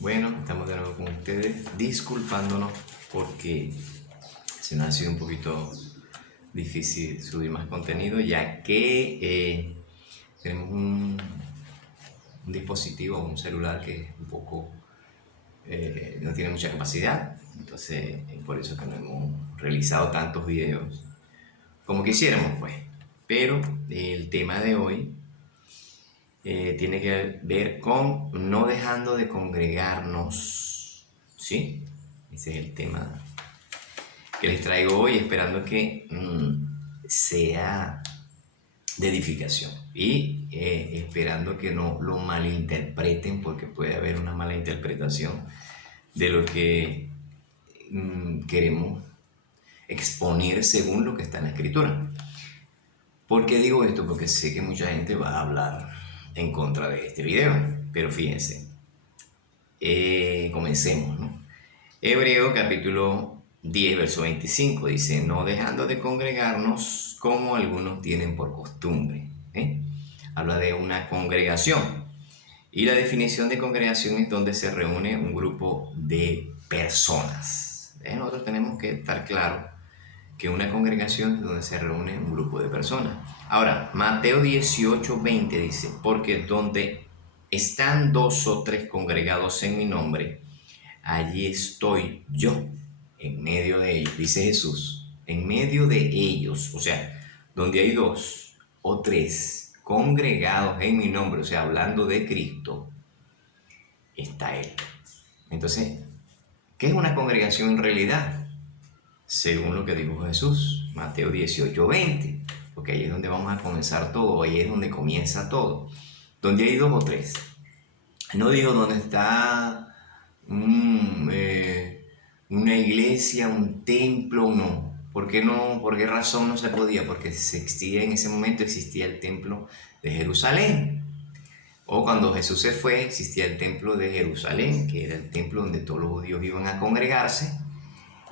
Bueno, estamos de nuevo con ustedes, disculpándonos porque se nos ha sido un poquito difícil subir más contenido, ya que tenemos un dispositivo, un celular que es un poco, no tiene mucha capacidad, entonces es por eso que no hemos realizado tantos videos como quisiéramos, pues. Pero el tema de hoy tiene que ver con no dejando de congregarnos, ¿sí? Ese es el tema que les traigo hoy, esperando que sea de edificación y esperando que no lo malinterpreten, porque puede haber una mala interpretación de lo que queremos exponer según lo que está en la escritura. ¿Por qué digo esto? Porque sé que mucha gente va a hablar en contra de este video, pero fíjense, comencemos, ¿no? Hebreo capítulo 10, verso 25 dice: no dejando de congregarnos como algunos tienen por costumbre. Habla de una congregación, y la definición de congregación es donde se reúne un grupo de personas. Nosotros tenemos que estar claros que una congregación es donde se reúne un grupo de personas. Ahora, Mateo 18, 20 dice: porque donde están 2 o 3 congregados en mi nombre, allí estoy yo, en medio de ellos, dice Jesús, en medio de ellos. O sea, donde hay 2 o 3 congregados en mi nombre, o sea, hablando de Cristo, está Él. Entonces, ¿qué es una congregación en realidad? Según lo que dijo Jesús, Mateo 18, 20, porque ahí es donde vamos a comenzar todo, ahí es donde comienza todo, donde hay 2 o 3. No dijo dónde está una iglesia, un templo, no. ¿Por qué no? ¿Por qué razón no se podía? Porque en ese momento existía el templo de Jerusalén. O cuando Jesús se fue, existía el templo de Jerusalén, que era el templo donde todos los judíos iban a congregarse.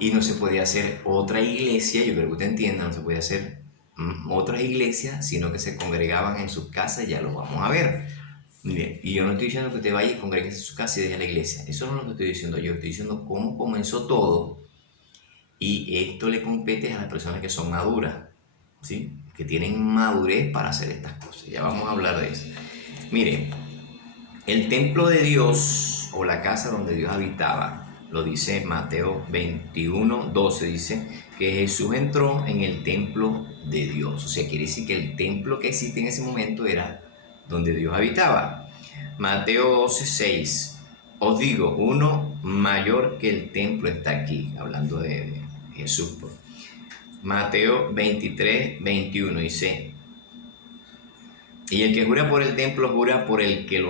Y no se podía hacer otra iglesia, yo creo que usted entienda, no se podía hacer otras iglesias, sino que se congregaban en sus casas, ya lo vamos a ver. Bien, y yo no estoy diciendo que usted vaya y congregue en su casa y deje la iglesia, eso no es lo que estoy diciendo yo, estoy diciendo cómo comenzó todo, y esto le compete a las personas que son maduras, ¿sí? Que tienen madurez para hacer estas cosas, ya vamos a hablar de eso. Mire, el templo de Dios, o la casa donde Dios habitaba, lo dice Mateo 21, 12, dice que Jesús entró en el templo de Dios. O sea, quiere decir que el templo que existe en ese momento era donde Dios habitaba. Mateo 12, 6, os digo, uno mayor que el templo está aquí, hablando de Jesús. Mateo 23, 21 dice: y el que jura por el templo jura por el que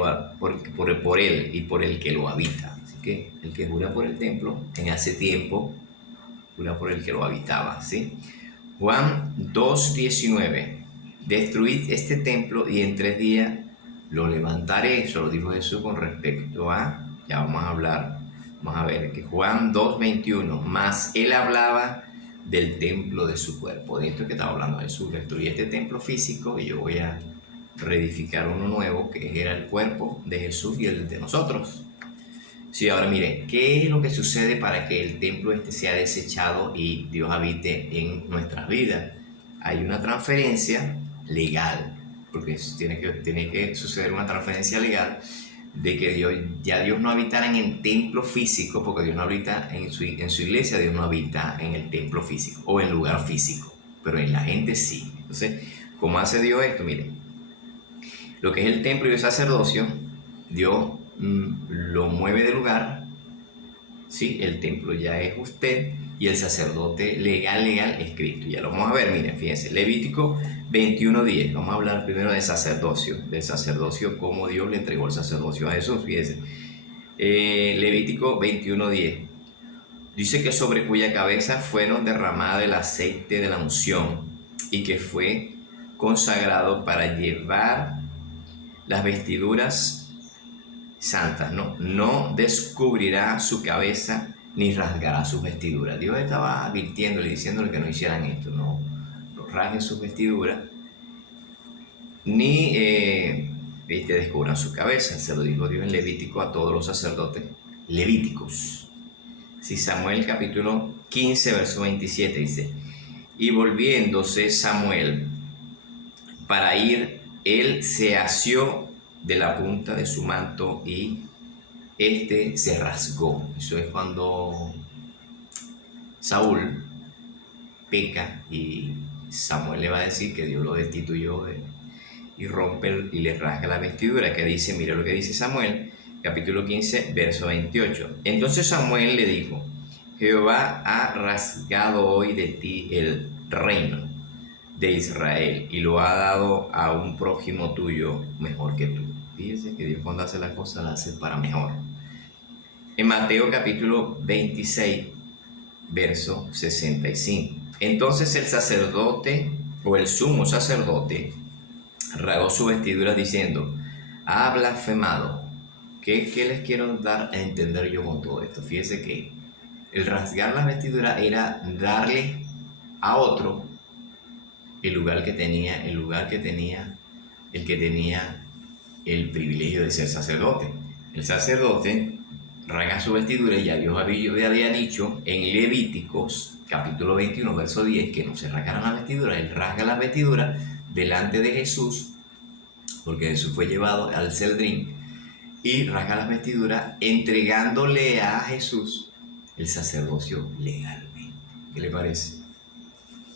por él y por el que lo habita. Así que el que jura por el templo en hace tiempo jura por el que lo habitaba, ¿sí? Juan 2:19: destruid este templo y en 3 días lo levantaré. Eso lo dijo Jesús con respecto a, ya vamos a hablar, vamos a ver que Juan 2:21, más él hablaba del templo de su cuerpo. De esto que estaba hablando Jesús: destruí este templo físico y yo voy a reedificar uno nuevo, que era el cuerpo de Jesús y el de nosotros. Sí, ahora mire, ¿qué es lo que sucede para que el templo sea desechado y Dios habite en nuestras vidas? Hay una transferencia legal, porque tiene que suceder una transferencia legal de que Dios no habitara en el templo físico, porque Dios no habita en su iglesia, Dios no habita en el templo físico o en lugar físico, pero en la gente sí. Entonces, ¿cómo hace Dios esto? Mire, lo que es el templo y el sacerdocio, Dios lo mueve de lugar, ¿sí? El templo ya es usted y el sacerdote legal es Cristo. Ya lo vamos a ver, miren, fíjense, Levítico 21:10. Vamos a hablar primero del sacerdocio, cómo Dios le entregó el sacerdocio a Jesús, fíjense. Levítico 21:10. Dice que sobre cuya cabeza fueron derramadas el aceite de la unción y que fue consagrado para llevar las vestiduras santas, no descubrirá su cabeza ni rasgará sus vestiduras. Dios estaba advirtiéndole, diciéndole que no hicieran esto, no rasguen sus vestiduras ni descubran su cabeza. Se lo dijo Dios en Levítico a todos los sacerdotes Levíticos. Sí, Samuel capítulo 15, verso 27 dice, y volviéndose Samuel para ir, él se asió de la punta de su manto y se rasgó. Eso es cuando Saúl peca y Samuel le va a decir que Dios lo destituyó y rompe y le rasga la vestidura, que dice, mira lo que dice Samuel, capítulo 15, verso 28. Entonces Samuel le dijo, Jehová ha rasgado hoy de ti el reino de Israel y lo ha dado a un prójimo tuyo mejor que tú. Fíjense que Dios cuando hace las cosas las hace para mejor. En Mateo capítulo 26, verso 65. Entonces el sacerdote o el sumo sacerdote rasgó su vestidura diciendo, ha blasfemado. ¿Qué les quiero dar a entender yo con todo esto? Fíjense que el rasgar las vestiduras era darle a otro el que tenía el privilegio de ser sacerdote. El sacerdote rasga su vestidura y ya Dios había dicho en Levíticos capítulo 21 verso 10 que no se rasgaran las vestiduras. Él rasga las vestiduras delante de Jesús, porque Jesús fue llevado al Celdrín, y rasga las vestiduras entregándole a Jesús el sacerdocio legalmente. ¿Qué le parece?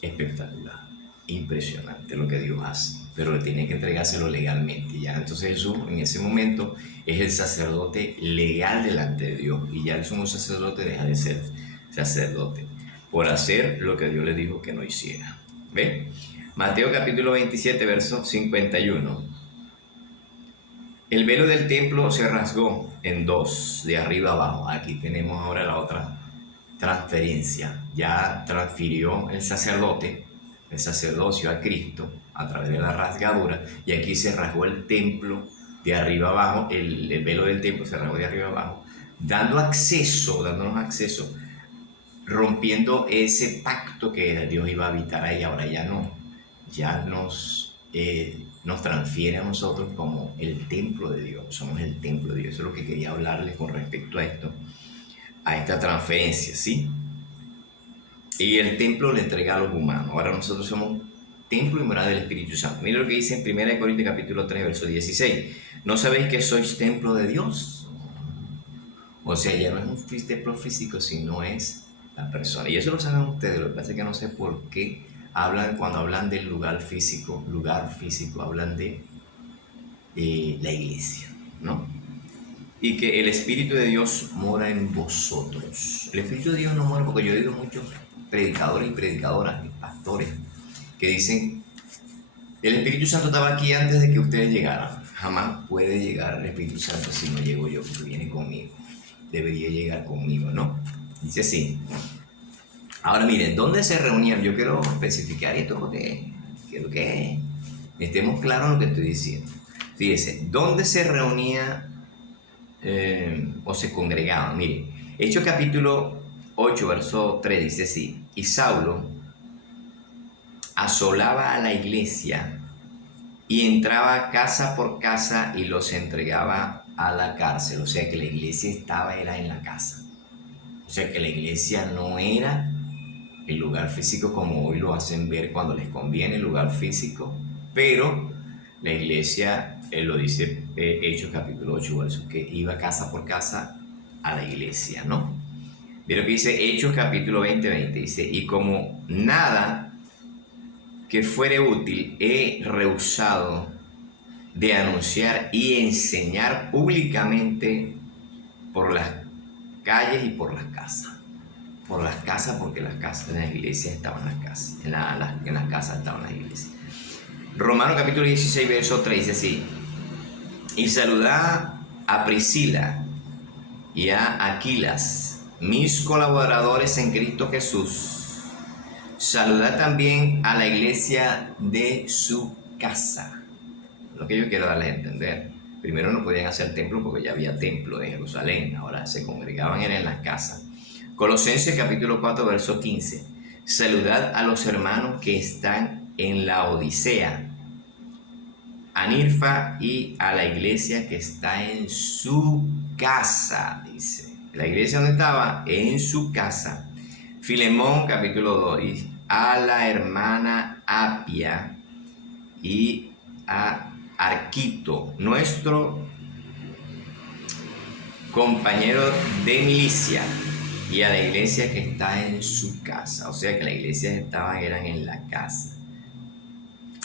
Espectacular, impresionante lo que Dios hace, pero tiene que entregárselo legalmente. Ya entonces Jesús en ese momento es el sacerdote legal delante de Dios, y ya el sumo sacerdote deja de ser sacerdote por hacer lo que Dios le dijo que no hiciera. ¿Ven? Mateo capítulo 27 verso 51. El velo del templo se rasgó en dos, de arriba abajo. Aquí tenemos ahora la otra transferencia. Ya transfirió el sacerdocio a Cristo a través de la rasgadura, y aquí se rasgó el templo de arriba abajo, el velo del templo se rasgó de arriba abajo, dándonos acceso, rompiendo ese pacto que Dios iba a habitar ahí. Ahora ya no, ya nos transfiere a nosotros como el templo de Dios, somos el templo de Dios. Eso es lo que quería hablarles con respecto a esto, a esta transferencia, ¿sí? Y el templo le entrega a los humanos. Ahora nosotros somos templo y morada del Espíritu Santo. Mira lo que dice en 1 Corintios capítulo 3, verso 16. ¿No sabéis que sois templo de Dios? O sea, ya no es un templo físico, sino es la persona. Y eso lo saben ustedes. Lo que pasa es que no sé por qué cuando hablan del lugar físico, hablan de la iglesia, ¿no? Y que el Espíritu de Dios mora en vosotros. El Espíritu de Dios no mora, porque yo he oído muchos predicadores y predicadoras y pastores que dicen, el Espíritu Santo estaba aquí antes de que ustedes llegaran. Jamás puede llegar el Espíritu Santo si no llego yo, porque viene conmigo. Debería llegar conmigo, ¿no? Dice así. Ahora miren, ¿dónde se reunían? Yo quiero especificar esto porque quiero que estemos claros en lo que estoy diciendo. Fíjense, ¿dónde se reunía o se congregaban? Miren, Hechos capítulo 8, verso 3 dice así, y Saulo asolaba a la iglesia y entraba casa por casa y los entregaba a la cárcel. O sea que la iglesia era en la casa. O sea que la iglesia no era el lugar físico como hoy lo hacen ver cuando les conviene el lugar físico, pero la iglesia, lo dice Hechos capítulo 8, verso, que iba casa por casa a la iglesia, ¿no? Mira lo que dice Hechos capítulo 20, dice, y como nada que fuere útil he rehusado de anunciar y enseñar públicamente por las calles y por las casas. Por las casas, porque las casas, en las iglesias estaban las casas, en las casas estaban las iglesias. Romanos capítulo 16, verso 3 dice así, y saludad a Priscila y a Aquilas, mis colaboradores en Cristo Jesús. Saludad también a la iglesia de su casa. Lo que yo quiero darles a entender. Primero no podían hacer templo porque ya había templo en Jerusalén. Ahora se congregaban en las casas. Colosenses capítulo 4, verso 15. Saludad a los hermanos que están en la Odisea, a Nirfa y a la iglesia que está en su casa, dice. La iglesia donde estaba, en su casa. Filemón, capítulo 2, dice, a la hermana Apia y a Arquito, nuestro compañero de milicia, y a la iglesia que está en su casa. O sea que las iglesias eran en la casa.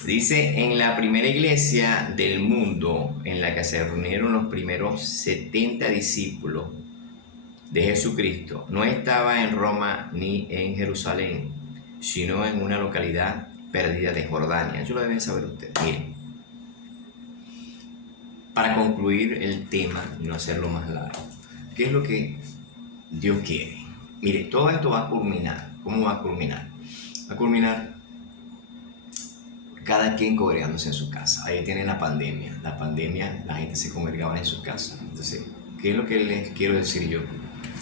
Dice, en la primera iglesia del mundo, en la que se reunieron los primeros 70 discípulos de Jesucristo, no estaba en Roma ni en Jerusalén, sino en una localidad perdida de Jordania. Eso lo deben saber ustedes. Miren, para concluir el tema y no hacerlo más largo, ¿qué es lo que Dios quiere? Mire, todo esto va a culminar. ¿Cómo va a culminar? Va a culminar cada quien congregándose en su casa. Ahí tienen la pandemia. La pandemia, la gente se congregaba en su casa. Entonces, ¿qué es lo que les quiero decir yo?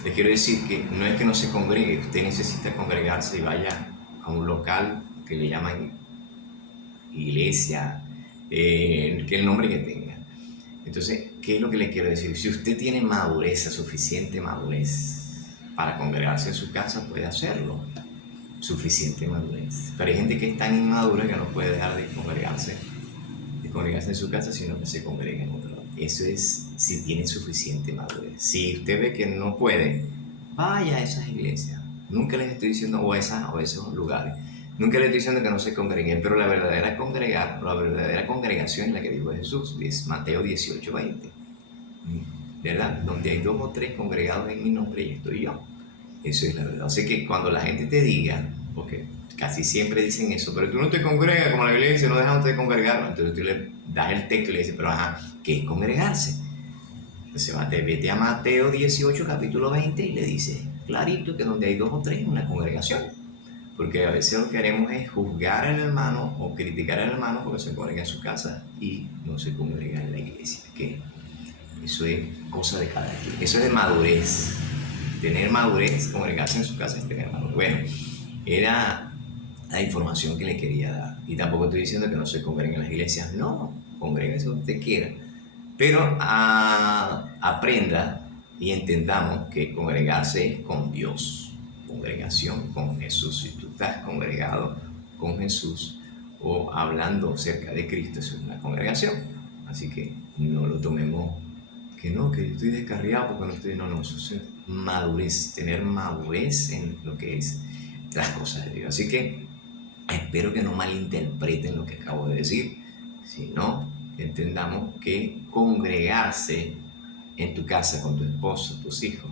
Les quiero decir que no es que no se congregue, usted necesita congregarse y vaya a un local que le llaman iglesia, que el nombre que tenga. Entonces, ¿qué es lo que le quiero decir? Si usted tiene madurez, suficiente madurez para congregarse en su casa, puede hacerlo. Suficiente madurez. Pero hay gente que es tan inmadura que no puede dejar de congregarse en su casa, sino que se congrega en otro lado. Eso es si tiene suficiente madurez. Si usted ve que no puede, vaya a esas iglesias. Nunca les estoy diciendo, o esos lugares. Nunca les estoy diciendo que no se congreguen, pero la verdadera congregación es la que dijo Jesús, es Mateo 18:20. ¿Verdad? Donde hay 2 o 3 congregados en mi nombre, y estoy yo. Eso es la verdad. O sea que cuando la gente te diga, porque casi siempre dicen eso, pero tú no te congregas como la iglesia, no dejan de congregar. Entonces tú le das el texto y le dices, pero ¿qué es congregarse? Entonces vete a Mateo 18, capítulo 20 y le dices clarito que donde hay 2 o 3 es una congregación. Porque a veces lo que haremos es juzgar al hermano o criticar al hermano porque se congrega en su casa y no se congrega en la iglesia. Que eso es cosa de cada quien. Eso es de madurez. Tener madurez, congregarse en su casa es tener madurez. Bueno, era la información que le quería dar. Y tampoco estoy diciendo que no se congreguen en las iglesias. No, congréguese donde usted quiera. Pero aprenda y entendamos que congregarse es con Dios. Congregación con Jesús. Si tú estás congregado con Jesús o hablando acerca de Cristo, eso es una congregación. Así que no lo tomemos que no, que yo estoy descarriado porque no estoy... No, eso es madurez, tener madurez en lo que es las cosas de Dios. Así que espero que no malinterpreten lo que acabo de decir, sino que entendamos que congregarse en tu casa con tu esposo, tus hijos,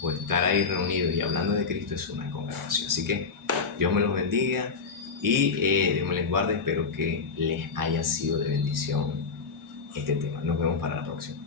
o estar ahí reunidos y hablando de Cristo es una congregación. Así que Dios me los bendiga y Dios me les guarde. Espero que les haya sido de bendición este tema. Nos vemos para la próxima.